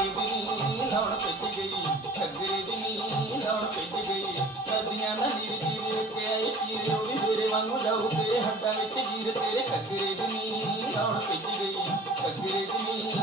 ਦੀ ਲਾਉਣ ਪਿੱਜ ਗਈ ਛੱਗਰੀ ਦੀ ਲਾਉਣ ਪਿੱਜ ਗਈ ਸਦੀਆਂ ਨਹੀਂ ਦੀ ਵੇਖ ਕੇ ਆਈ ਚੀਰੇ ਉਹ ਵੀ ਮੇਰੇ ਵਾਂਗੂ ਲਾਉ ਹੱਡਾਂ ਵਿੱਚ ਜੀਰ ਤੇਰੇ ਛੱਗਰੀ ਦੀ ਲਾਉਣ ਪਿੱਜ ਗਈ ਛੱਗਰੀ ਦੀ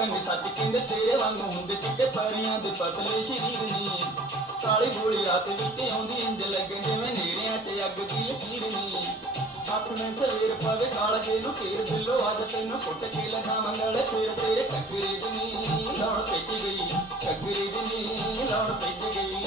ਕੰਨ ਸੱਚ ਕਹਿੰਦੇ ਤੇਰੇ ਵਾਂਗੂ ਹੁੰਦੇ ਚਿੱਟੇ ਪੈਰੀਆਂ ਦੇ ਪਤਲੇ ਸ਼ਰੀਰ ਨੀ ਕਾਲੀ ਗੋਲੀ ਰਾਤ ਵਿੱਚ ਆਉਂਦੀ, ਇੰਜ ਲੱਗੇ ਜਿਵੇਂ ਨੇੜਿਆਂ ਤੇ ਅੱਗ ਦੀ ਲਕੀਰ ਨੀ ਆਪਣੇ ਸਵੇਰ ਪਾਵੇ ਕਾਲ ਕੇ ਨੂੰ ਤੇਰ ਬਿੱਲੋ ਅੱਜ ਤੈਨੂੰ ਫੁੱਟ ਕੇ ਲਗਾਵਾਂ ਗਲੇ ਫੇਰ ਤੇਰੇ ਕੱਗਰੇ ਦੀ ਨੀ ਲਾਉਣ ਭਿੱਜ ਗਈ ਕੱਗਰੇ ਦੀ ਨੀ ਲਾਉਣ ਭਿੱਜ ਗਈ।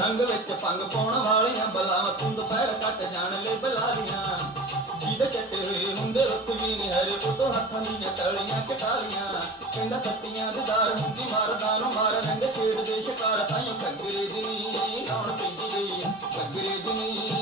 ਰੰਗ ਵਿੱਚ ਭੰਗ ਪਾਉਣ ਵਾਲੀਆਂ ਬਲਾਵਾਂ ਤੂੰ ਦੁਪਹਿਰ ਕੱਟ ਜਾਣ ਲੈ ਬਲਾਲੀਆਂ। ਜਿਹਦੇ ਚੱਟੇ ਹੋਏ ਹੁੰਦੇ ਰੁੱਤ ਵੀ ਨਹੀਂ ਹਰੇ ਉਦੋਂ ਹੱਥਾਂ ਦੀਆਂ ਤਲੀਆਂ ਕਟਾਲੀਆਂ। ਕਹਿੰਦਾ ਸੱਤੀਆਂ ਦਿਦਾਰ ਹੁੰਦੀ ਮਾਰਦਾ ਨੂੰ ਮਾਰ ਰੰਗ ਛੇੜ ਦੇ ਸ਼ਿਕਾਰ, ਤਾਈਓ ਕੱਗਰੇ ਦੀ ਨੀ ਲਾਉਣ ਗਈ ਕੱਗਰੇ ਦੀ